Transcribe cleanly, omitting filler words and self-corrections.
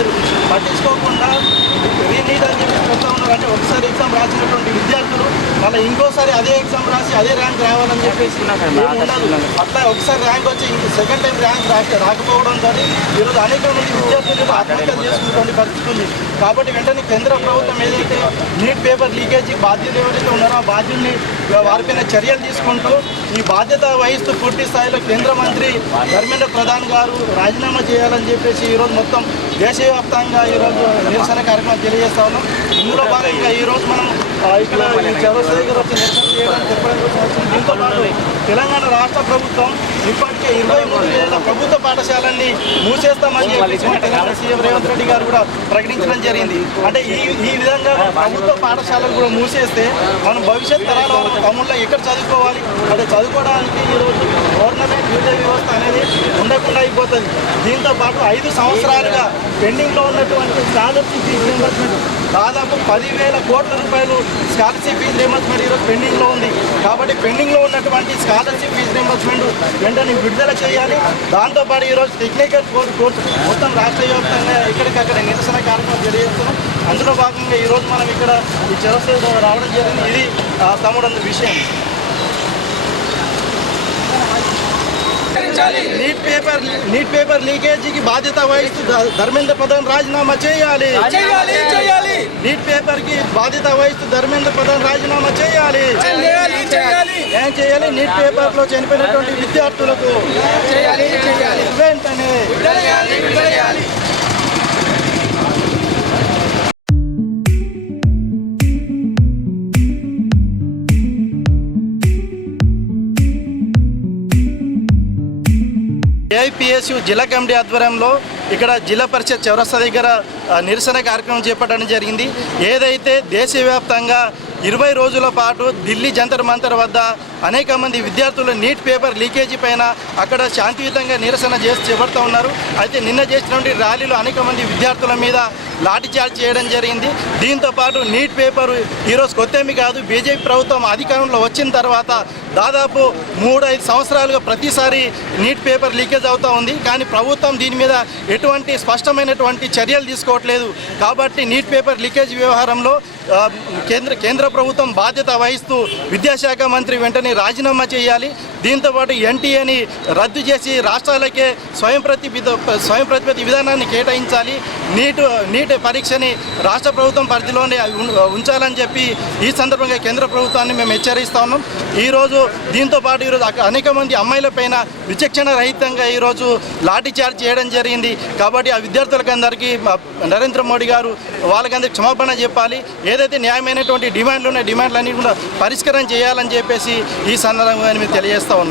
మీరు పట్టించుకోకుండా రీనీట్ అని చెప్పి చెప్తా ఉన్నారు. అంటే ఒకసారి ఎగ్జామ్ రాసినటువంటి విద్యార్థులు మళ్ళీ ఇంకోసారి అదే ఎగ్జామ్ రాసి అదే ర్యాంక్ రావాలని చెప్పేసి ఉండదు. అట్లా ఒకసారి ర్యాంక్ వచ్చి సెకండ్ టైం ర్యాంక్ రాకపోవడంతో ఈరోజు అనేక మంది విద్యార్థులు ఆత్మహత్యలు చేసుకున్నటువంటి పరిస్థితి ఉంది. కాబట్టి వెంటనే కేంద్ర ప్రభుత్వం ఏదైతే నీట్ పేపర్ లీకేజీ బాధ్యత ఎవరైతే ఉన్నారో ఆ బాధ్యుల్ని వారిపైన చర్యలు తీసుకుంటూ ఈ బాధ్యత వహిస్తూ పూర్తి స్థాయిలో కేంద్ర మంత్రి ధర్మేంద్ర ప్రధాన్ గారు రాజీనామా చేయాలని చెప్పేసి ఈరోజు మొత్తం దేశవ్యాప్తంగా ఈరోజు నిరసన కార్యక్రమం తెలియజేస్తా ఉన్నాం. ఇందులో భాగంగా ఈరోజు మనం ఇక్కడ చౌరస్తా దగ్గర వచ్చి నిరసన చేయడానికి చెప్పడం కోసం వచ్చింది. దీంతో పాటు తెలంగాణ రాష్ట్ర ప్రభుత్వం ఇప్పటికే 23,000 ప్రభుత్వ పాఠశాలల్ని మూసేస్తామని చెప్పేసి తెలంగాణ సీఎం రేవంత్ రెడ్డి గారు కూడా ప్రకటించడం జరిగింది. అంటే ఈ విధంగా ప్రభుత్వ పాఠశాలలు కూడా మూసేస్తే మనం భవిష్యత్ తరాల వాళ్ళ తమ్ముళ్ళ ఎక్కడ చదువుకోవాలి? అంటే చదువుకోవడానికి ఈరోజు గవర్నమెంట్ విద్యా వ్యవస్థ అనేది ఉండకుండా అయిపోతుంది. దీంతో పాటు 5 సంవత్సరాలుగా పెండింగ్లో ఉన్నటువంటి స్కాలర్షిప్ ఫీజు రీయింబర్స్మెంట్ దాదాపు 10,000 కోట్ల రూపాయలు స్కాలర్షిప్ ఫీజు రీయింబర్స్మెంట్ ఈరోజు పెండింగ్లో ఉంది. కాబట్టి పెండింగ్లో ఉన్నటువంటి స్కాలర్షిప్ ఫీజు రీయింబర్స్మెంట్ వెంటనే విడుదల చేయాలి. దాంతోపాటు ఈరోజు టెక్నికల్ కోర్సు మొత్తం రాష్ట్ర వ్యాప్తంగా ఎక్కడికక్కడ నిరసన కార్యక్రమం తెలియజేస్తున్నాం. అందులో భాగంగా ఈరోజు మనం ఇక్కడ ఈ చౌరస్తా రావడం జరిగింది. ఇది తమ్ముడు విషయం. నీట్ పేపర్ లీకేజీకి బాధ్యత వహిస్తూ ధర్మేంద్ర ప్రధాన్ రాజీనామా చేయాలి. నీట్ పేపర్ కి బాధ్యత వహిస్తూ ధర్మేంద్ర ప్రధాన్ రాజీనామా చేయాలి. ఏం చేయాలి? నీట్ పేపర్ లో చనిపోయినటువంటి విద్యార్థులకు వెంటనే ఏఐపిఎస్యు జిల్లా కమిటీ ఆధ్వర్యంలో ఇక్కడ జిల్లా పరిషత్ చౌరస్తా దగ్గర నిరసన కార్యక్రమం చేపట్టడం జరిగింది. ఏదైతే దేశవ్యాప్తంగా 20 రోజుల పాటు ఢిల్లీ జంతర్ మంతర్ వద్ద అనేక మంది విద్యార్థులు నీట్ పేపర్ లీకేజీ పైన అక్కడ శాంతియుతంగా నిరసన చేపడుతూ ఉన్నారు. అయితే నిన్న చేసినటువంటి ర్యాలీలో అనేక మంది విద్యార్థుల మీద లాఠీచార్జ్ చేయడం జరిగింది. దీంతో పాటు నీట్ పేపర్ ఈరోజు కొత్తేమి కాదు. బీజేపీ ప్రభుత్వం అధికారంలో వచ్చిన తర్వాత దాదాపు 3-5 సంవత్సరాలుగా ప్రతిసారి నీట్ పేపర్ లీకేజ్ అవుతూ ఉంది. కానీ ప్రభుత్వం దీని మీద ఎటువంటి స్పష్టమైనటువంటి చర్యలు తీసుకోవట్లేదు. కాబట్టి నీట్ పేపర్ లీకేజ్ వ్యవహారంలో కేంద్ర ప్రభుత్వం బాధ్యత వహిస్తూ విద్యాశాఖ మంత్రి వెంటనే రాజీనామా చేయాలి. దీంతోపాటు ఎన్టీఏని రద్దు చేసి రాష్ట్రాలకే స్వయం ప్రతిపత్తి విధానాన్ని కేటాయించాలి. నీట్ పరీక్షని రాష్ట్ర ప్రభుత్వం పరిధిలోనే ఉంచాలని చెప్పి ఈ సందర్భంగా కేంద్ర ప్రభుత్వాన్ని మేము హెచ్చరిస్తా ఉన్నాం. ఈరోజు దీంతోపాటు ఈరోజు అనేక మంది అమ్మాయిలపైన విచక్షణ రహితంగా ఈరోజు లాఠీచార్జ్ చేయడం జరిగింది. కాబట్టి ఆ విద్యార్థులకు అందరికీ నరేంద్ర మోడీ గారు వాళ్ళకందరికీ క్షమాపణ చెప్పాలి. ఏదైతే న్యాయమైనటువంటి డిమాండ్లు ఉన్నాయో డిమాండ్లన్నీ కూడా పరిష్కారం చేయాలని చెప్పేసి ఈ సందర్భంగా మేము తెలియజేస్తా ఉన్నాం.